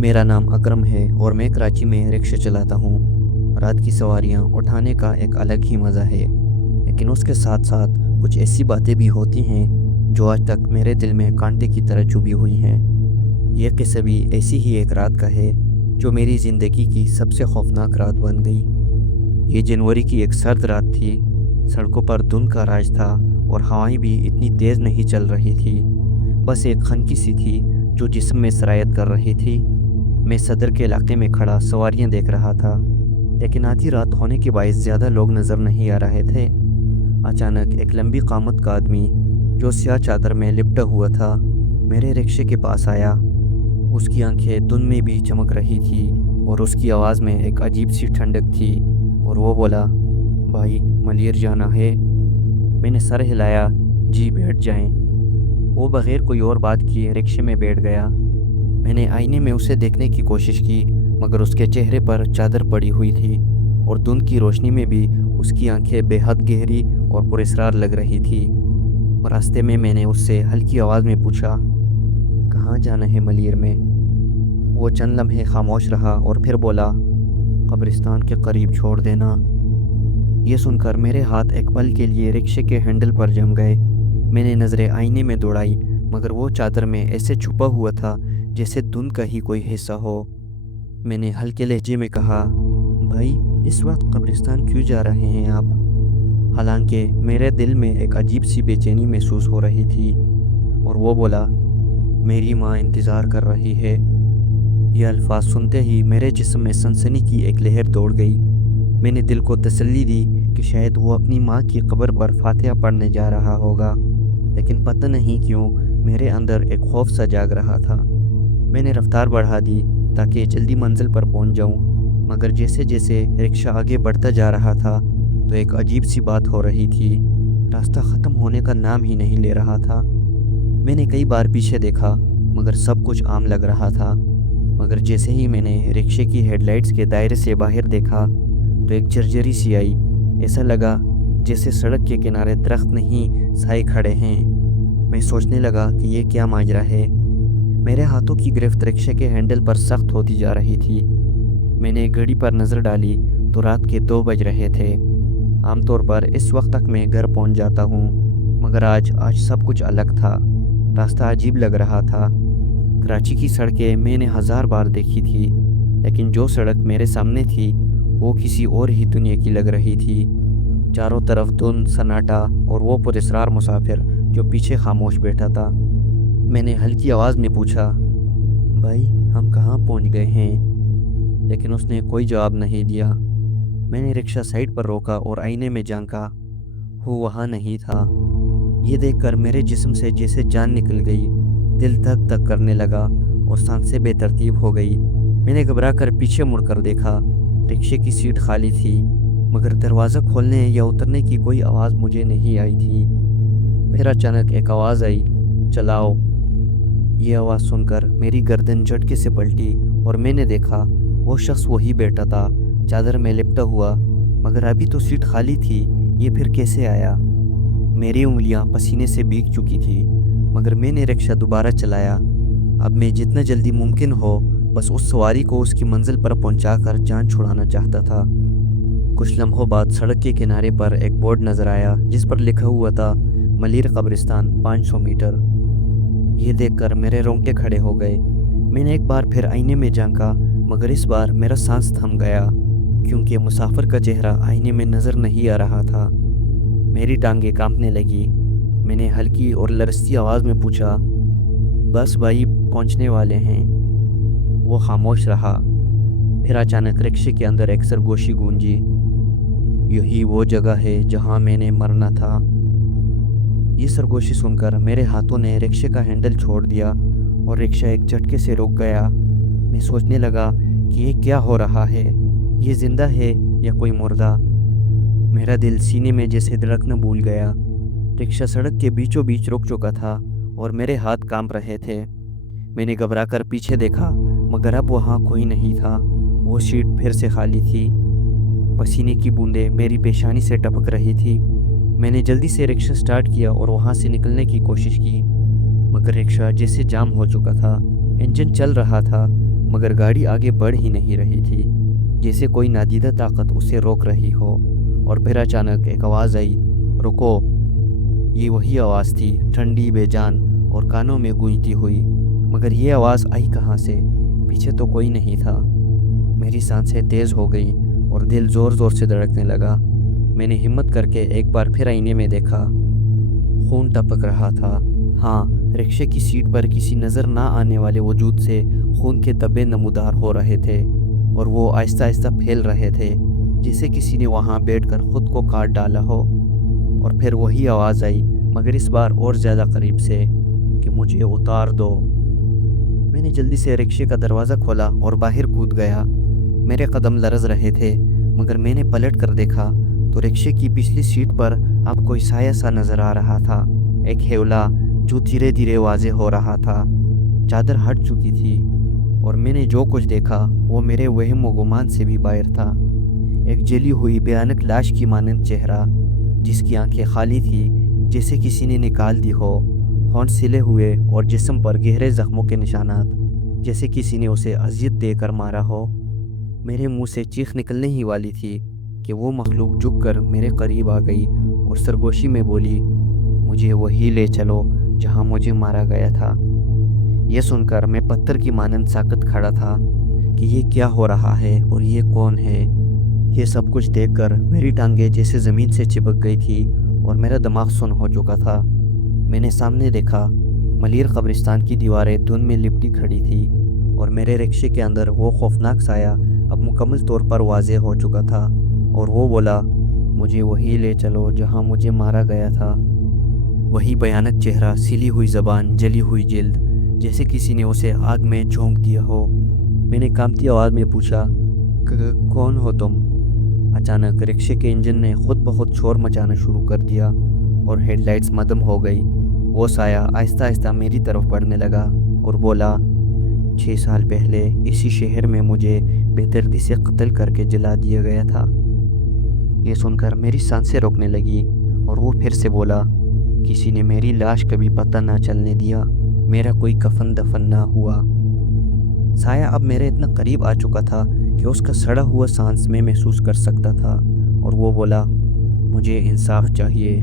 मेरा नाम अकरम है और मैं कराची में रिक्शा चलाता हूँ। रात की सवारियाँ उठाने का एक अलग ही मज़ा है, लेकिन उसके साथ साथ कुछ ऐसी बातें भी होती हैं जो आज तक मेरे दिल में कांटे की तरह चुभी हुई हैं। ये किस्सा भी ऐसी ही एक रात का है जो मेरी ज़िंदगी की सबसे खौफनाक रात बन गई। ये जनवरी की एक सर्द रात थी। सड़कों पर धुंध का राज था और हवाएं भी इतनी तेज़ नहीं चल रही थी। बस एक खनकी सी थी जो जिस्म में सरायत कर रही थी। मैं सदर के इलाके में खड़ा सवारियां देख रहा था, लेकिन आधी रात होने के बायस ज़्यादा लोग नज़र नहीं आ रहे थे। अचानक एक लंबी कामत का आदमी जो स्याह चादर में लिपटा हुआ था मेरे रिक्शे के पास आया। उसकी आंखें धुंध में भी चमक रही थी और उसकी आवाज़ में एक अजीब सी ठंडक थी और वो बोला, भाई मलिर जाना है। मैंने सर हिलाया, जी बैठ जाएं। वो बगैर कोई और बात किए रिक्शे में बैठ गया। मैंने आईने में उसे देखने की कोशिश की, मगर उसके चेहरे पर चादर पड़ी हुई थी और धुंध की रोशनी में भी उसकी आंखें बेहद गहरी और पुरस्कार लग रही थी। और रास्ते में मैंने उससे हल्की आवाज़ में पूछा, कहाँ जाना है मलिर में? वो चंद लम्हे खामोश रहा और फिर बोला, कब्रिस्तान के करीब छोड़ देना। ये सुनकर मेरे हाथ एक पल के लिए रिक्शे के हैंडल पर जम गए। मैंने नज़रें आईने में दौड़ाई, मगर वो चादर में ऐसे छुपा हुआ था जैसे धुंध का ही कोई हिस्सा हो। मैंने हल्के लहजे में कहा, भाई इस वक्त कब्रिस्तान क्यों जा रहे हैं आप? हालांकि मेरे दिल में एक अजीब सी बेचैनी महसूस हो रही थी। और वो बोला, मेरी माँ इंतज़ार कर रही है। ये अल्फाज सुनते ही मेरे जिस्म में सनसनी की एक लहर दौड़ गई। मैंने दिल को तसल्ली दी कि शायद वो अपनी माँ की कब्र पर फातिहा पढ़ने जा रहा होगा, लेकिन पता नहीं क्यों मेरे अंदर एक खौफ सा जाग रहा था। मैंने रफ्तार बढ़ा दी ताकि जल्दी मंजिल पर पहुंच जाऊं, मगर जैसे जैसे रिक्शा आगे बढ़ता जा रहा था तो एक अजीब सी बात हो रही थी। रास्ता ख़त्म होने का नाम ही नहीं ले रहा था। मैंने कई बार पीछे देखा, मगर सब कुछ आम लग रहा था। मगर जैसे ही मैंने रिक्शे की हेडलाइट्स के दायरे से बाहर देखा तो एक झरझरी सी आई। ऐसा लगा जैसे सड़क के किनारे दरख्त नहीं साए खड़े हैं। मैं सोचने लगा कि ये क्या माजरा है। मेरे हाथों की गिरफ्त रिक्शे के हैंडल पर सख्त होती जा रही थी। मैंने घड़ी पर नज़र डाली तो रात के 2 बज रहे थे। आमतौर पर इस वक्त तक मैं घर पहुंच जाता हूं, मगर आज सब कुछ अलग था। रास्ता अजीब लग रहा था। कराची की सड़कें मैंने 1000 बार देखी थी, लेकिन जो सड़क मेरे सामने थी वो किसी और ही दुनिया की लग रही थी। चारों तरफ धुंध, सन्नाटा और वो पुरस्कार मुसाफिर जो पीछे खामोश बैठा था। मैंने हल्की आवाज़ में पूछा, भाई हम कहाँ पहुँच गए हैं? लेकिन उसने कोई जवाब नहीं दिया। मैंने रिक्शा साइड पर रोका और आईने में झांका। वो वहाँ नहीं था। ये देखकर मेरे जिस्म से जैसे जान निकल गई। दिल धक धक करने लगा और सांसें बेतरतीब हो गई। मैंने घबरा कर पीछे मुड़कर देखा। रिक्शे की सीट खाली थी, मगर दरवाज़ा खोलने या उतरने की कोई आवाज़ मुझे नहीं आई थी। फिर अचानक एक आवाज़ आई, चलाओ। ये आवाज़ सुनकर मेरी गर्दन झटके से पलटी और मैंने देखा वो शख्स वही बैठा था, चादर में लिपटा हुआ। मगर अभी तो सीट खाली थी, ये फिर कैसे आया? मेरी उंगलियां पसीने से भीग चुकी थी, मगर मैंने रिक्शा दोबारा चलाया। अब मैं जितना जल्दी मुमकिन हो बस उस सवारी को उसकी मंजिल पर पहुंचाकर जान छुड़ाना चाहता था। कुछ लम्हों बाद सड़क के किनारे पर एक बोर्ड नज़र आया जिस पर लिखा हुआ था, मलिर कब्रिस्तान 500 मीटर। ये देखकर मेरे रोंगटे खड़े हो गए। मैंने एक बार फिर आईने में झांका, मगर इस बार मेरा सांस थम गया, क्योंकि मुसाफिर का चेहरा आईने में नज़र नहीं आ रहा था। मेरी टांगें कांपने लगी। मैंने हल्की और लरसती आवाज़ में पूछा, बस भाई पहुंचने वाले हैं। वो खामोश रहा। फिर अचानक रिक्शे के अंदर एक सरगोशी गूंजी, यही वो जगह है जहां मैंने मरना था। ये सरगोशी सुनकर मेरे हाथों ने रिक्शे का हैंडल छोड़ दिया और रिक्शा एक झटके से रुक गया। मैं सोचने लगा कि ये क्या हो रहा है, ये जिंदा है या कोई मुर्दा। मेरा दिल सीने में जैसे धड़कना भूल गया। रिक्शा सड़क के बीचों बीच रुक चुका था और मेरे हाथ कांप रहे थे। मैंने घबरा कर पीछे देखा, मगर अब वहाँ कोई नहीं था। वो सीट फिर से खाली थी। पसीने की बूंदें मेरी पेशानी से टपक रही थी। मैंने जल्दी से रिक्शा स्टार्ट किया और वहाँ से निकलने की कोशिश की, मगर रिक्शा जैसे जाम हो चुका था। इंजन चल रहा था, मगर गाड़ी आगे बढ़ ही नहीं रही थी, जैसे कोई नादीदा ताकत उसे रोक रही हो। और फिर अचानक एक आवाज़ आई, रुको। ये वही आवाज़ थी, ठंडी, बेजान और कानों में गूंजती हुई। मगर ये आवाज़ आई कहाँ से? पीछे तो कोई नहीं था। मेरी सांसें तेज़ हो गई और दिल ज़ोर ज़ोर से धड़कने लगा। मैंने हिम्मत करके एक बार फिर आईने में देखा। खून टपक रहा था। हाँ, रिक्शे की सीट पर किसी नज़र ना आने वाले वजूद से खून के धब्बे नमूदार हो रहे थे और वो आहिस्ता आहिस्ता फैल रहे थे, जैसे किसी ने वहाँ बैठकर खुद को काट डाला हो। और फिर वही आवाज़ आई, मगर इस बार और ज़्यादा करीब से, कि मुझे उतार दो। मैंने जल्दी से रिक्शे का दरवाज़ा खोला और बाहर कूद गया। मेरे कदम लरज़ रहे थे, मगर मैंने पलट कर देखा तो रिक्शे की पिछली सीट पर अब कोई साया सा नज़र आ रहा था। एक हेवला जो धीरे धीरे वाज़े हो रहा था। चादर हट चुकी थी और मैंने जो कुछ देखा वो मेरे वहम व गुमान से भी बाहर था। एक जली हुई भयानक लाश की मानंद चेहरा, जिसकी आंखें खाली थी, जैसे किसी ने निकाल दी हो। होंठ सिले हुए और जिस्म पर गहरे जख्मों के निशानात, जैसे किसी ने उसे अजियत देकर मारा हो। मेरे मुंह से चीख निकलने ही वाली थी कि वो मखलूक झुककर मेरे करीब आ गई और सरगोशी में बोली, मुझे वही ले चलो जहाँ मुझे मारा गया था। यह सुनकर मैं पत्थर की मानंद साकत खड़ा था कि ये क्या हो रहा है और ये कौन है। ये सब कुछ देखकर मेरी टांगें जैसे ज़मीन से चिपक गई थी और मेरा दिमाग सुन्न हो चुका था। मैंने सामने देखा, मलीर कब्रिस्तान की दीवारें धुंध में लिपटी खड़ी थी और मेरे रिक्शे के अंदर वो खौफनाक साया अब मुकम्मल तौर पर वाज़े हो चुका था। और वो बोला, मुझे वही ले चलो जहाँ मुझे मारा गया था। वही भयानक चेहरा, सिली हुई ज़बान, जली हुई जिल्द, जैसे किसी ने उसे आग में झोंक दिया हो। मैंने कांपती आवाज़ में पूछा, कौन हो तुम? अचानक रिक्शे के इंजन ने खुद ब खुद शोर मचाना शुरू कर दिया और हेडलाइट्स मदम हो गई। वो साया आहिस्ता आहिस्ता मेरी तरफ बढ़ने लगा और बोला, 6 साल पहले इसी शहर में मुझे बेदर्दी से कत्ल करके जला दिया गया था। ये सुनकर मेरी सांसें रोकने लगी और वो फिर से बोला, किसी ने मेरी लाश कभी पता ना चलने दिया, मेरा कोई कफन दफन ना हुआ। साया अब मेरे इतना करीब आ चुका था कि उसका सड़ा हुआ सांस में महसूस कर सकता था और वो बोला, मुझे इंसाफ चाहिए।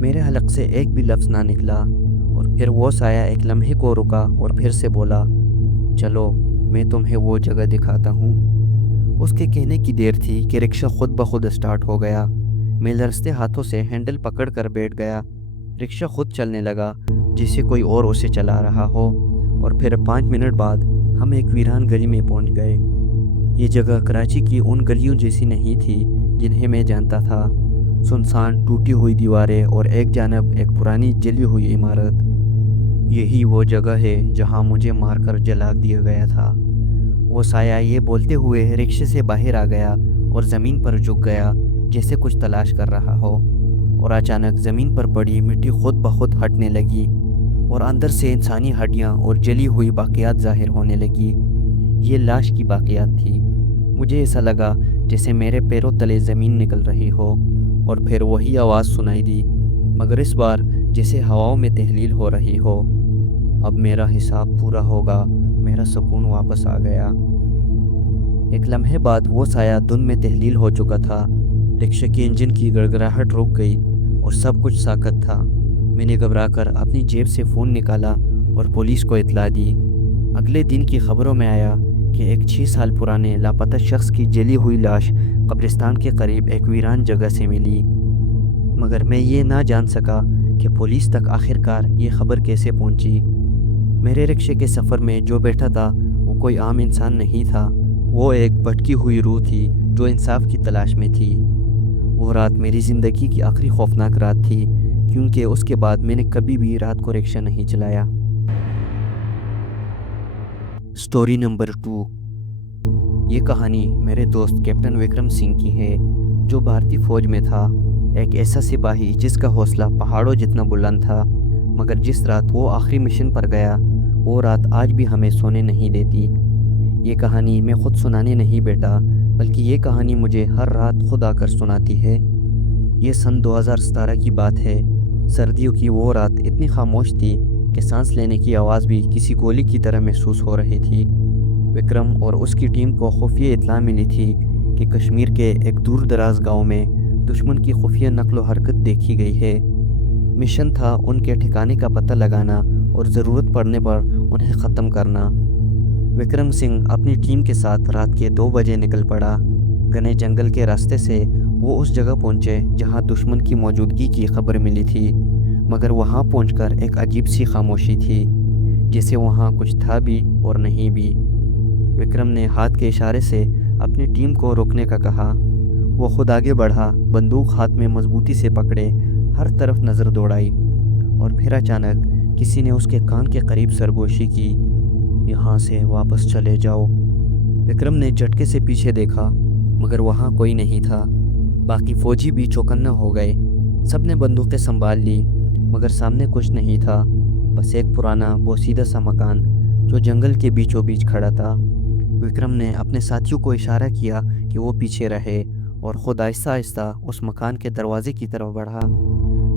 मेरे हलक से एक भी लफ्ज़ ना निकला और फिर वो साया एक लम्हे को रुका और फिर से बोला, चलो मैं तुम्हें वो जगह दिखाता हूँ। उसके कहने की देर थी कि रिक्शा खुद ब खुद स्टार्ट हो गया। मैं लरसते हाथों से हैंडल पकड़ कर बैठ गया। रिक्शा खुद चलने लगा, जैसे कोई और उसे चला रहा हो। और फिर 5 मिनट बाद हम एक वीरान गली में पहुंच गए। ये जगह कराची की उन गलियों जैसी नहीं थी जिन्हें मैं जानता था। सुनसान, टूटी हुई दीवारें और एक जानब एक पुरानी जली हुई इमारत। यही वो जगह है जहां मुझे मारकर जला दिया गया था। वो साया ये बोलते हुए रिक्शे से बाहर आ गया और ज़मीन पर झुक गया, जैसे कुछ तलाश कर रहा हो। और अचानक ज़मीन पर पड़ी मिट्टी खुद ब खुद हटने लगी और अंदर से इंसानी हड्डियाँ और जली हुई बाक़ियात ज़ाहिर होने लगी। ये लाश की बाक़ियात थी। मुझे ऐसा लगा जैसे मेरे पैरों तले ज़मीन निकल रही हो। और फिर वही आवाज़ सुनाई दी, मगर इस बार जैसे हवाओं में तहलील हो रही हो। अब मेरा हिसाब पूरा होगा, मेरा सुकून वापस आ गया। एक लम्हे बाद वो साया धुंध में तहलील हो चुका था। रिक्शे के इंजन की गड़गड़ाहट रुक गई और सब कुछ साकत था। मैंने घबराकर अपनी जेब से फ़ोन निकाला और पुलिस को इतला दी। अगले दिन की खबरों में आया कि एक 6 साल पुराने लापता शख्स की जली हुई लाश कब्रिस्तान के करीब एक वीरान जगह से मिली। मगर मैं ये ना जान सका कि पुलिस तक आखिरकार ये खबर कैसे पहुंची। मेरे रिक्शे के सफ़र में जो बैठा था वो कोई आम इंसान नहीं था। वो एक भटकी हुई रूह थी जो इंसाफ की तलाश में थी। वो रात मेरी ज़िंदगी की आखिरी खौफनाक रात थी, क्योंकि उसके बाद मैंने कभी भी रात को रिक्शा नहीं चलाया। Story number 2। ये कहानी मेरे दोस्त कैप्टन विक्रम सिंह की है, जो भारतीय फ़ौज में था। एक ऐसा सिपाही जिसका हौसला पहाड़ों जितना बुलंद था, मगर जिस रात वो आखिरी मिशन पर गया वो रात आज भी हमें सोने नहीं देती। ये कहानी मैं ख़ुद सुनाने नहीं बैठा, बल्कि ये कहानी मुझे हर रात खुद आकर सुनाती है। ये सन 2017 की बात है। सर्दियों की वो रात इतनी खामोश थी कि सांस लेने की आवाज़ भी किसी गोली की तरह महसूस हो रही थी। विक्रम और उसकी टीम को खुफिया इत्तला मिली थी कि कश्मीर के एक दूर दराज गाँव में दुश्मन की खुफिया नकलो हरकत देखी गई है। मिशन था उनके ठिकाने का पता लगाना और ज़रूरत पड़ने पर उन्हें ख़त्म करना। विक्रम सिंह अपनी टीम के साथ रात के 2 बजे निकल पड़ा। घने जंगल के रास्ते से वो उस जगह पहुंचे जहां दुश्मन की मौजूदगी की खबर मिली थी, मगर वहां पहुंचकर एक अजीब सी खामोशी थी, जैसे वहां कुछ था भी और नहीं भी। विक्रम ने हाथ के इशारे से अपनी टीम को रोकने का कहा। वो खुद आगे बढ़ा, बंदूक हाथ में मजबूती से पकड़े, हर तरफ नज़र दौड़ाई, और फिर अचानक किसी ने उसके कान के करीब सरगोशी की, यहाँ से वापस चले जाओ। विक्रम ने झटके से पीछे देखा, मगर वहाँ कोई नहीं था। बाकी फौजी भी चौकन्ना हो गए। सबने बंदूकें संभाल ली, मगर सामने कुछ नहीं था, बस एक पुराना बोसीदा सा मकान जो जंगल के बीचों बीच खड़ा था। विक्रम ने अपने साथियों को इशारा किया कि वो पीछे रहे और ख़ुद आहिस्ता आहिस्ता उस मकान के दरवाजे की तरफ बढ़ा।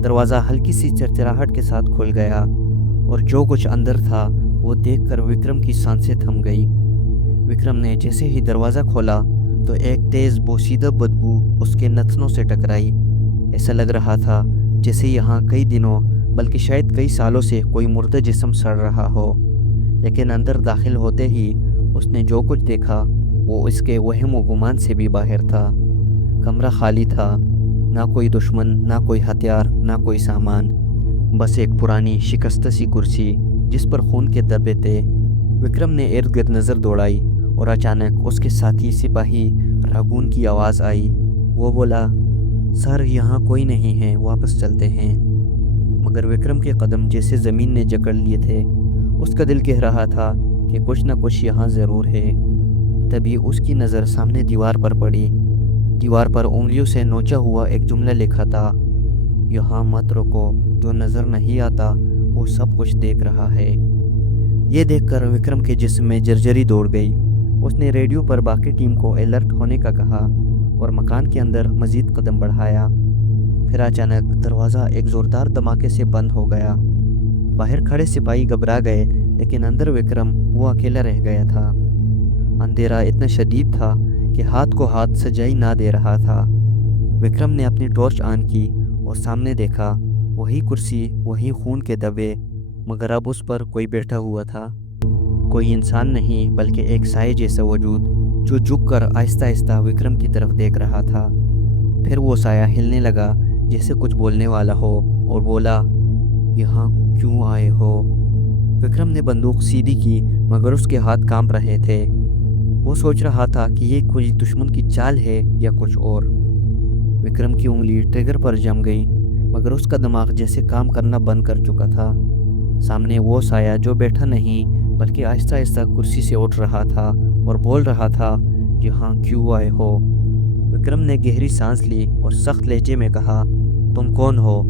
दरवाज़ा हल्की सी चरचराहट के साथ खुल गया और जो कुछ अंदर था वो देखकर विक्रम की सांसें थम गई। विक्रम ने जैसे ही दरवाज़ा खोला तो एक तेज़ बोसीदा बदबू उसके नथनों से टकराई। ऐसा लग रहा था जैसे यहाँ कई दिनों बल्कि शायद कई सालों से कोई मुर्दा जिस्म सड़ रहा हो। लेकिन अंदर दाखिल होते ही उसने जो कुछ देखा वो इसके वहम व गुमान से भी बाहर था। कमरा खाली था, ना कोई दुश्मन, ना कोई हथियार, ना कोई सामान, बस एक पुरानी शिकस्त सी कुर्सी जिस पर खून के धब्बे थे। विक्रम ने इर्द गिर्द नज़र दौड़ाई और अचानक उसके साथी सिपाही रागून की आवाज़ आई। वो बोला, सर यहाँ कोई नहीं है, वापस चलते हैं। मगर विक्रम के कदम जैसे ज़मीन ने जकड़ लिए थे। उसका दिल कह रहा था कि कुछ न कुछ यहाँ ज़रूर है। तभी उसकी नज़र सामने दीवार पर पड़ी। दीवार पर उंगलियों से नोचा हुआ एक जुमला लिखा था, यहाँ मत रुको, जो नज़र नहीं आता वो सब कुछ देख रहा है। ये देखकर विक्रम के जिस्म में जर्जरी दौड़ गई। उसने रेडियो पर बाकी टीम को अलर्ट होने का कहा और मकान के अंदर मज़ीद कदम बढ़ाया। फिर अचानक दरवाज़ा एक ज़ोरदार धमाके से बंद हो गया। बाहर खड़े सिपाही घबरा गए, लेकिन अंदर विक्रम वो अकेला रह गया था। अंधेरा इतना शदीद था कि हाथ को हाथ सजाई ना दे रहा था। विक्रम ने अपनी टॉर्च ऑन की और सामने देखा, वही कुर्सी, वही खून के धब्बे, मगर अब उस पर कोई बैठा हुआ था। कोई इंसान नहीं, बल्कि एक साए जैसा वजूद जो झुककर आहिस्ता आहिस्ता विक्रम की तरफ देख रहा था। फिर वो साया हिलने लगा जैसे कुछ बोलने वाला हो और बोला, यहाँ क्यों आए हो? विक्रम ने बंदूक सीधी की, मगर उसके हाथ कांप रहे थे। वो सोच रहा था कि ये कोई दुश्मन की चाल है या कुछ और। विक्रम की उंगली ट्रिगर पर जम गई, मगर उसका दिमाग जैसे काम करना बंद कर चुका था। सामने वो साया जो बैठा नहीं बल्कि आहिस्ता आहिस्ता कुर्सी से उठ रहा था और बोल रहा था, यहाँ क्यों आए हो? विक्रम ने गहरी सांस ली और सख्त लहजे में कहा, तुम कौन हो?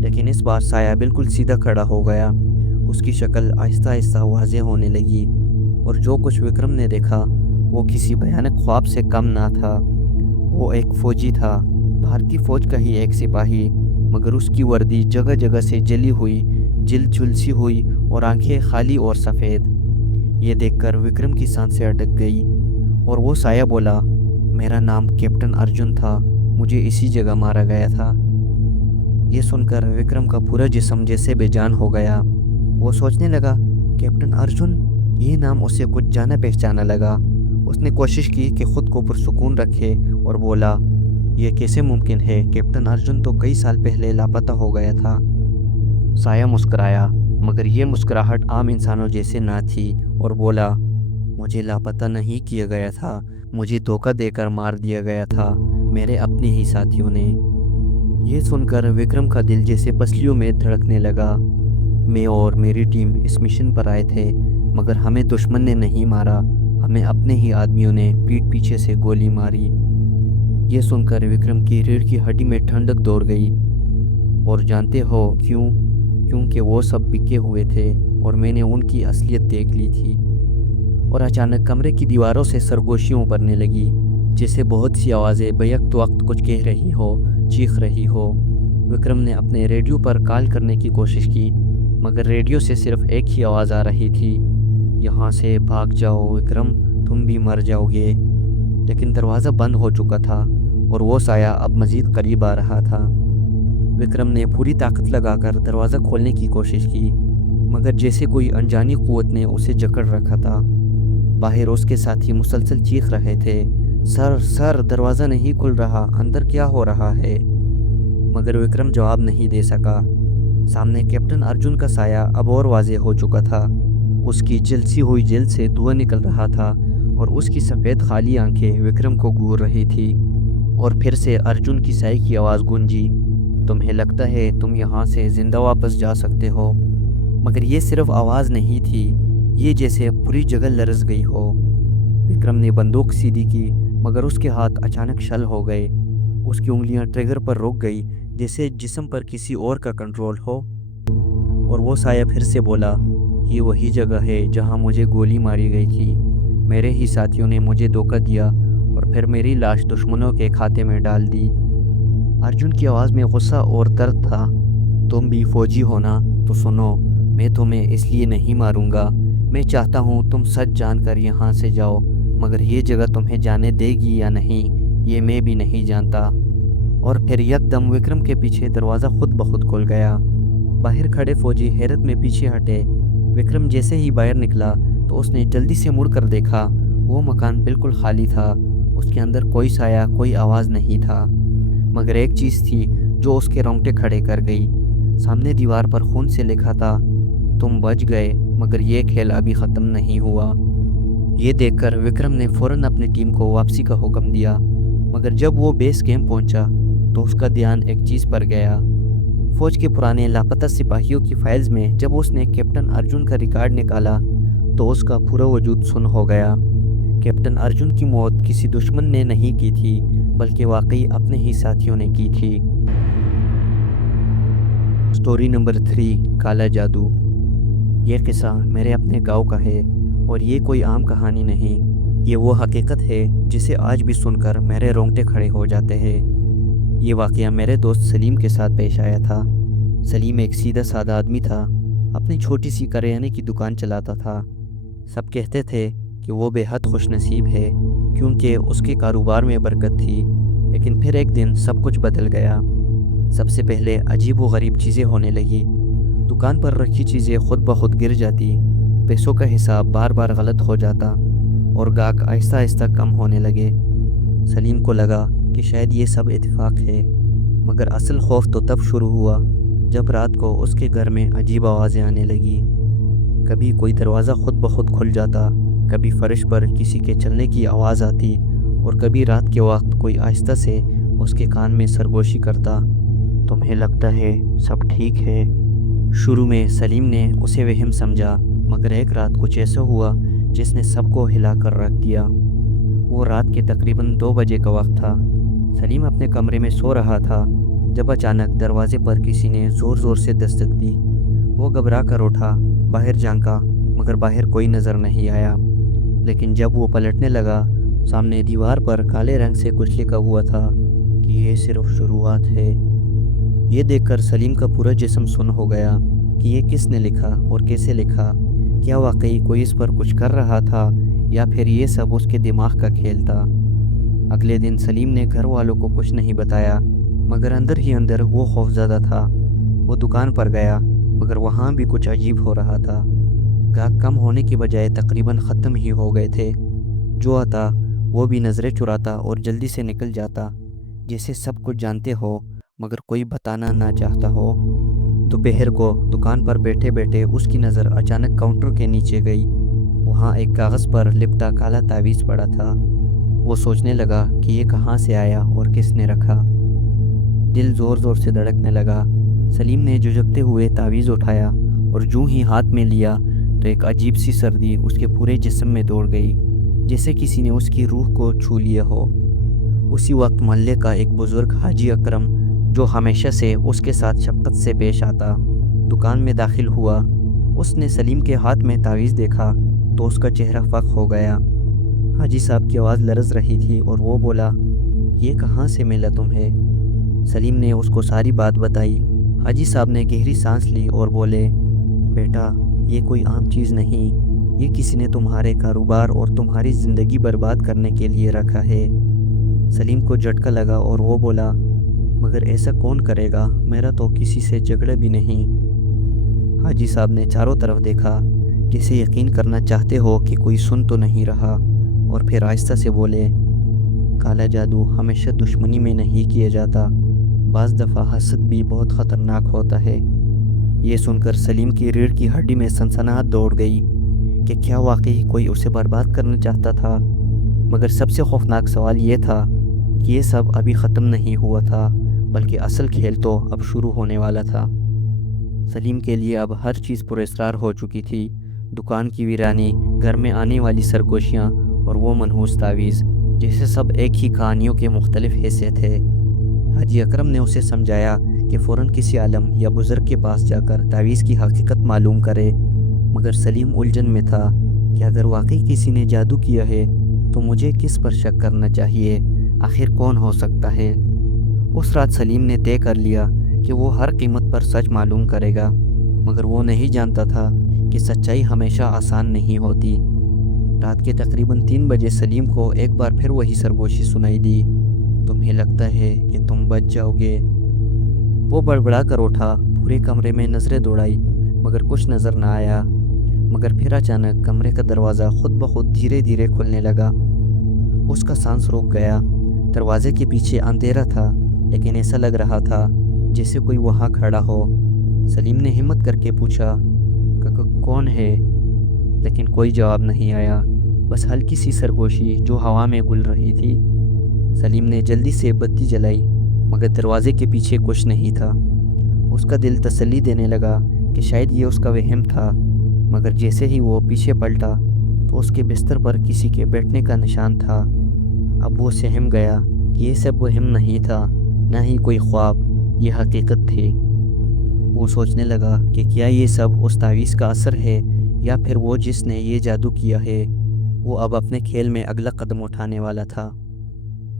लेकिन इस बार साया बिल्कुल सीधा खड़ा हो गया। उसकी शक्ल आहिस्ता आहिस्ता वाज़ेह होने लगी और जो कुछ विक्रम ने देखा वो किसी भयानक ख्वाब से कम ना था। वो एक फ़ौजी था, भारतीय फ़ौज का ही एक सिपाही, मगर उसकी वर्दी जगह जगह से जली हुई, जिल्द झुलसी हुई और आंखें खाली और सफ़ेद। ये देखकर विक्रम की सांसें अटक गई और वो साया बोला, मेरा नाम कैप्टन अर्जुन था, मुझे इसी जगह मारा गया था। ये सुनकर विक्रम का पूरा जिस्म जैसे बेजान हो गया। वो सोचने लगा, कैप्टन अर्जुन, ये नाम उसे कुछ जाना पहचाना लगा। उसने कोशिश की कि खुद को पुरसुकून रखे और बोला, यह कैसे मुमकिन है? कैप्टन अर्जुन तो कई साल पहले लापता हो गया था। साया मुस्कुराया, मगर यह मुस्कुराहट आम इंसानों जैसे ना थी और बोला, मुझे लापता नहीं किया गया था, मुझे धोखा देकर मार दिया गया था मेरे अपने ही साथियों ने। यह सुनकर विक्रम का दिल जैसे पसलियों में धड़कने लगा। मैं और मेरी टीम इस मिशन पर आए थे, मगर हमें दुश्मन ने नहीं मारा, हमें अपने ही आदमियों ने पीठ पीछे से गोली मारी। यह सुनकर विक्रम की रीढ़ की हड्डी में ठंडक दौड़ गई। और जानते हो क्यों? क्योंकि वो सब बिके हुए थे और मैंने उनकी असलियत देख ली थी। और अचानक कमरे की दीवारों से सरगोशियाँ उभरने लगी, जैसे बहुत सी आवाज़ें बेवक्त वक्त कुछ कह रही हो, चीख रही हो। विक्रम ने अपने रेडियो पर कॉल करने की कोशिश की, मगर रेडियो से सिर्फ एक ही आवाज़ आ रही थी, यहाँ से भाग जाओ विक्रम, तुम भी मर जाओगे। लेकिन दरवाज़ा बंद हो चुका था और वो साया अब मज़ीद करीब आ रहा था। विक्रम ने पूरी ताकत लगाकर दरवाज़ा खोलने की कोशिश की, मगर जैसे कोई अनजानी क़ुव्वत ने उसे जकड़ रखा था। बाहर उसके साथी मुसलसल चीख रहे थे, सर सर, दरवाज़ा नहीं खुल रहा, अंदर क्या हो रहा है। मगर विक्रम जवाब नहीं दे सका। सामने कैप्टन अर्जुन का साया अब और वाज़ेह हो चुका था। उसकी झलसी हुई जेल से धुआं निकल रहा था और उसकी सफ़ेद खाली आंखें विक्रम को घूर रही थी। और फिर से अर्जुन की साय की आवाज़ गूंजी, तुम्हें लगता है तुम यहाँ से ज़िंदा वापस जा सकते हो। मगर ये सिर्फ आवाज़ नहीं थी, ये जैसे पूरी जगह लरज़ गई हो। विक्रम ने बंदूक सीधी की, मगर उसके हाथ अचानक शल हो गए। उसकी उंगलियां ट्रिगर पर रुक गई, जैसे जिस्म पर किसी और का कंट्रोल हो। और वो साया फिर से बोला, ये वही जगह है जहाँ मुझे गोली मारी गई थी। मेरे ही साथियों ने मुझे धोखा दिया और फिर मेरी लाश दुश्मनों के खाते में डाल दी। अर्जुन की आवाज़ में गुस्सा और दर्द था। तुम भी फौजी हो ना, तो सुनो, मैं तुम्हें इसलिए नहीं मारूंगा। मैं चाहता हूँ तुम सच जानकर यहाँ से जाओ, मगर ये जगह तुम्हें जाने देगी या नहीं, ये मैं भी नहीं जानता। और फिर यकदम विक्रम के पीछे दरवाज़ा खुद ब खुद खुल गया। बाहर खड़े फौजी हैरत में पीछे हटे। विक्रम जैसे ही बाहर निकला तो उसने जल्दी से मुड़कर देखा। वो मकान बिल्कुल खाली था। उसके अंदर कोई साया, कोई आवाज़ नहीं था। मगर एक चीज़ थी जो उसके रोंगटे खड़े कर गई। सामने दीवार पर खून से लिखा था, तुम बच गए, मगर ये खेल अभी ख़त्म नहीं हुआ। ये देखकर विक्रम ने फ़ौरन अपनी टीम को वापसी का हुक्म दिया। मगर जब वो बेस कैंप पहुंचा तो उसका ध्यान एक चीज़ पर गया। फौज के पुराने लापता सिपाहियों की फाइल्स में जब उसने कैप्टन अर्जुन का रिकॉर्ड निकाला तो उसका पूरा वजूद सुन्न हो गया। कैप्टन अर्जुन की मौत किसी दुश्मन ने नहीं की थी, बल्कि वाकई अपने ही साथियों ने की थी। स्टोरी नंबर 3, काला जादू। ये किस्सा मेरे अपने गांव का है और ये कोई आम कहानी नहीं। ये वो हकीकत है जिसे आज भी सुनकर मेरे रोंगटे खड़े हो जाते हैं। ये वाक़या मेरे दोस्त सलीम के साथ पेश आया था। सलीम एक सीधा साधा आदमी था। अपनी छोटी सी करियाने की दुकान चलाता था। सब कहते थे कि वो बेहद खुशनसीब है क्योंकि उसके कारोबार में बरकत थी। लेकिन फिर एक दिन सब कुछ बदल गया। सबसे पहले अजीब व गरीब चीज़ें होने लगी। दुकान पर रखी चीज़ें खुद ब खुद गिर जाती, पैसों का हिसाब बार बार गलत हो जाता और गाहक आहिस्ता आहिस्ता कम होने लगे। सलीम को लगा कि शायद ये सब इत्तेफाक है, मगर असल खौफ तो तब शुरू हुआ जब रात को उसके घर में अजीब आवाज़ें आने लगी। कभी कोई दरवाज़ा खुद ब खुद खुल जाता, कभी फर्श पर किसी के चलने की आवाज़ आती और कभी रात के वक्त कोई आहिस्ता से उसके कान में सरगोशी करता, तुम्हें लगता है सब ठीक है। शुरू में सलीम ने उसे वहम समझा, मगर एक रात कुछ ऐसा हुआ जिसने सबको हिला कर रख दिया। वो रात के तकरीबन 2 बजे का वक्त था। सलीम अपने कमरे में सो रहा था जब अचानक दरवाजे पर किसी ने ज़ोर ज़ोर से दस्तक दी। वो घबरा कर उठा, बाहर झांका, मगर बाहर कोई नज़र नहीं आया। लेकिन जब वो पलटने लगा, सामने दीवार पर काले रंग से कुछ लिखा हुआ था कि ये सिर्फ शुरुआत है। ये देखकर सलीम का पूरा जिस्म सुन्न हो गया कि ये किसने लिखा और कैसे लिखा। क्या वाकई कोई इस पर कुछ कर रहा था या फिर ये सब उसके दिमाग का खेल था। अगले दिन सलीम ने घर वालों को कुछ नहीं बताया, मगर अंदर ही अंदर वो खौफज़दा था। वो दुकान पर गया, मगर वहाँ भी कुछ अजीब हो रहा था। गाहक कम होने की बजाय तकरीबन ख़त्म ही हो गए थे। जो आता वो भी नज़रें चुराता और जल्दी से निकल जाता, जैसे सब कुछ जानते हो मगर कोई बताना ना चाहता हो। दोपहर को दुकान पर बैठे बैठे उसकी नज़र अचानक काउंटर के नीचे गई। वहाँ एक कागज़ पर लिपटा काला तावीज़ पड़ा था। वो सोचने लगा कि ये कहाँ से आया और किसने रखा। दिल ज़ोर ज़ोर से धड़कने लगा। सलीम ने झुझकते हुए तावीज़ उठाया और यूं ही हाथ में लिया तो एक अजीब सी सर्दी उसके पूरे जिस्म में दौड़ गई, जैसे किसी ने उसकी रूह को छू लिया हो। उसी वक्त मोहल्ले का एक बुज़ुर्ग हाजी अकरम, जो हमेशा से उसके साथ शफ़क़त से पेश आता, दुकान में दाखिल हुआ। उसने सलीम के हाथ में तावीज़ देखा तो उसका चेहरा फ़क हो गया। हाजी साहब की आवाज़ लरज़ रही थी और वो बोला, ये कहाँ से मिला तुम्हें? सलीम ने उसको सारी बात बताई। हाजी साहब ने गहरी सांस ली और बोले, बेटा, ये कोई आम चीज़ नहीं, یہ کسی نے تمہارے کاروبار اور تمہاری زندگی برباد کرنے کے لیے رکھا ہے۔ سلیم کو جھٹکا لگا اور وہ بولا، مگر ایسا کون کرے گا؟ میرا تو کسی سے جھگڑا بھی نہیں۔ حاجی صاحب نے چاروں طرف دیکھا، جیسے یقین کرنا چاہتے ہو کہ کوئی سن تو نہیں رہا، اور پھر آہستہ سے بولے، کالا جادو ہمیشہ دشمنی میں نہیں کیا جاتا، بعض دفعہ حسد بھی بہت خطرناک ہوتا ہے۔ یہ سن کر سلیم کی ریڑھ کی ہڈی میں سنسناہٹ دوڑ گئی کہ کیا واقعی کوئی اسے برباد کرنا چاہتا تھا؟ مگر سب سے خوفناک سوال یہ تھا کہ یہ سب ابھی ختم نہیں ہوا تھا، بلکہ اصل کھیل تو اب شروع ہونے والا تھا۔ سلیم کے لیے اب ہر چیز پراسرار ہو چکی تھی، دکان کی ویرانی، گھر میں آنے والی سرگوشیاں اور وہ منحوس تعویذ، جیسے سب ایک ہی کہانیوں کے مختلف حصے تھے۔ حاجی اکرم نے اسے سمجھایا کہ فوراً کسی عالم یا بزرگ کے پاس جا کر تعویذ کی حقیقت معلوم کرے، مگر سلیم الجھن میں تھا کہ اگر واقعی کسی نے جادو کیا ہے تو مجھے کس پر شک کرنا چاہیے؟ آخر کون ہو سکتا ہے؟ اس رات سلیم نے طے کر لیا کہ وہ ہر قیمت پر سچ معلوم کرے گا، مگر وہ نہیں جانتا تھا کہ سچائی ہمیشہ آسان نہیں ہوتی۔ رات کے تقریباً 3 بجے سلیم کو ایک بار پھر وہی سرگوشی سنائی دی، تمہیں لگتا ہے کہ تم بچ جاؤ گے؟ وہ بڑبڑا کر اٹھا، پورے کمرے میں نظریں دوڑائی، مگر کچھ نظر نہ آیا۔ مگر پھر اچانک کمرے کا دروازہ خود بخود دھیرے دھیرے کھلنے لگا۔ اس کا سانس رک گیا۔ دروازے کے پیچھے اندھیرا تھا، لیکن ایسا لگ رہا تھا جیسے کوئی وہاں کھڑا ہو۔ سلیم نے ہمت کر کے پوچھا، کون ہے؟ لیکن کوئی جواب نہیں آیا، بس ہلکی سی سرگوشی جو ہوا میں گل رہی تھی۔ سلیم نے جلدی سے بتی جلائی، مگر دروازے کے پیچھے کچھ نہیں تھا۔ اس کا دل تسلی دینے لگا کہ شاید یہ اس کا وہم تھا، مگر جیسے ہی وہ پیچھے پلٹا تو اس کے بستر پر کسی کے بیٹھنے کا نشان تھا۔ اب وہ سہم گیا کہ یہ سب وہم نہیں تھا، نہ ہی کوئی خواب، یہ حقیقت تھی۔ وہ سوچنے لگا کہ کیا یہ سب اس تعویذ کا اثر ہے، یا پھر وہ جس نے یہ جادو کیا ہے وہ اب اپنے کھیل میں اگلا قدم اٹھانے والا تھا۔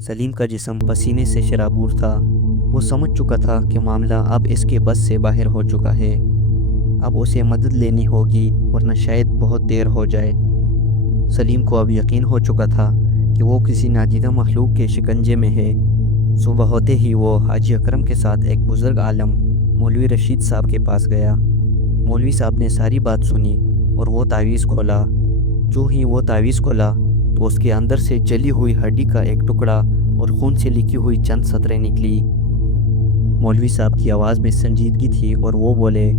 سلیم کا جسم پسینے سے شرابور تھا۔ وہ سمجھ چکا تھا کہ معاملہ اب اس کے بس سے باہر ہو چکا ہے۔ اب اسے مدد لینی ہوگی، ورنہ شاید بہت دیر ہو جائے۔ سلیم کو اب یقین ہو چکا تھا کہ وہ کسی نادیدہ مخلوق کے شکنجے میں ہے۔ صبح ہوتے ہی وہ حاجی اکرم کے ساتھ ایک بزرگ عالم مولوی رشید صاحب کے پاس گیا۔ مولوی صاحب نے ساری بات سنی اور وہ تعویذ کھولا۔ جو ہی وہ تعویذ کھولا تو اس کے اندر سے جلی ہوئی ہڈی کا ایک ٹکڑا اور خون سے لکھی ہوئی چند سطریں نکلی۔ مولوی صاحب کی آواز میں سنجیدگی تھی اور وہ بولے،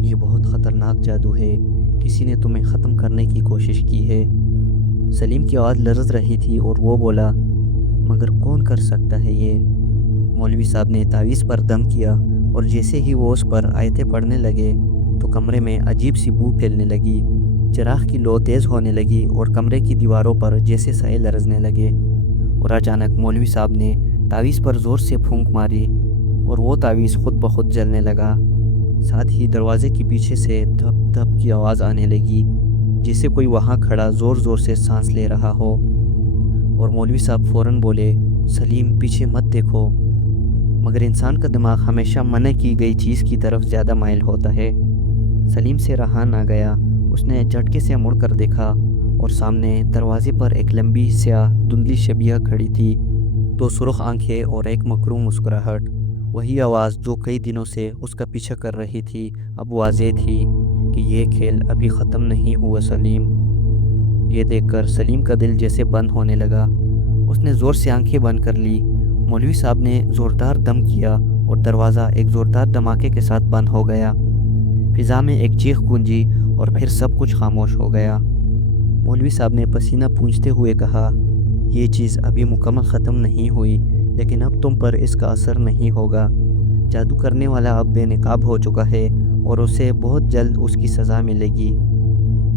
یہ بہت خطرناک جادو ہے، کسی نے تمہیں ختم کرنے کی کوشش کی ہے۔ سلیم کی آواز لرز رہی تھی اور وہ بولا، مگر کون کر سکتا ہے یہ؟ مولوی صاحب نے تعویذ پر دم کیا اور جیسے ہی وہ اس پر آیتیں پڑھنے لگے تو کمرے میں عجیب سی بو پھیلنے لگی، چراغ کی لو تیز ہونے لگی اور کمرے کی دیواروں پر جیسے سائے لرزنے لگے، اور اچانک مولوی صاحب نے تعویذ پر زور سے پھونک ماری اور وہ تعویذ خود بخود جلنے لگا۔ ساتھ ہی دروازے کے پیچھے سے دھپ دھپ کی آواز آنے لگی، جیسے کوئی وہاں کھڑا زور زور سے سانس لے رہا ہو، اور مولوی صاحب فوراً بولے، سلیم پیچھے مت دیکھو۔ مگر انسان کا دماغ ہمیشہ منع کی گئی چیز کی طرف زیادہ مائل ہوتا ہے۔ سلیم سے رہا نہ گیا، اس نے جھٹکے سے مڑ کر دیکھا اور سامنے دروازے پر ایک لمبی سیاہ دھندلی شبیہ کھڑی تھی، 2 سرخ آنکھیں اور ایک مکروہ مسکراہٹ۔ وہی آواز جو کئی دنوں سے اس کا پیچھا کر رہی تھی اب واضح تھی کہ یہ کھیل ابھی ختم نہیں ہوا سلیم۔ یہ دیکھ کر سلیم کا دل جیسے بند ہونے لگا۔ اس نے زور سے آنکھیں بند کر لی۔ مولوی صاحب نے زوردار دم کیا اور دروازہ ایک زوردار دھماکے کے ساتھ بند ہو گیا۔ فضا میں ایک چیخ گونجی اور پھر سب کچھ خاموش ہو گیا۔ مولوی صاحب نے پسینہ پونچھتے ہوئے کہا، یہ چیز ابھی مکمل ختم نہیں ہوئی، لیکن اب تم پر اس کا اثر نہیں ہوگا۔ جادو کرنے والا اب بے نقاب ہو چکا ہے اور اسے بہت جلد اس کی سزا ملے گی۔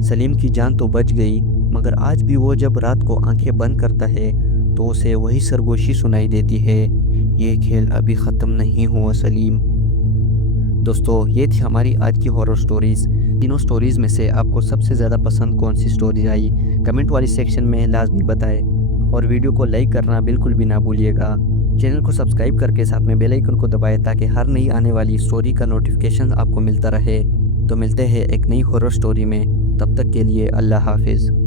سلیم کی جان تو بچ گئی، مگر آج بھی وہ جب رات کو آنکھیں بند کرتا ہے تو اسے وہی سرگوشی سنائی دیتی ہے، یہ کھیل ابھی ختم نہیں ہوا سلیم۔ دوستو، یہ تھی ہماری آج کی ہارر سٹوریز۔ تینوں سٹوریز میں سے آپ کو سب سے زیادہ پسند کون سی سٹوری آئی؟ کمنٹ والی سیکشن میں لازمی بتائیں، اور ویڈیو کو لائک کرنا بالکل بھی نہ بھولیے گا۔ چینل کو سبسکرائب کر کے ساتھ میں بیل آئیکن کو دبائیں تاکہ ہر نئی آنے والی سٹوری کا نوٹیفیکیشن آپ کو ملتا رہے۔ تو ملتے ہیں ایک نئی ہورر سٹوری میں، تب تک کے لیے اللہ حافظ۔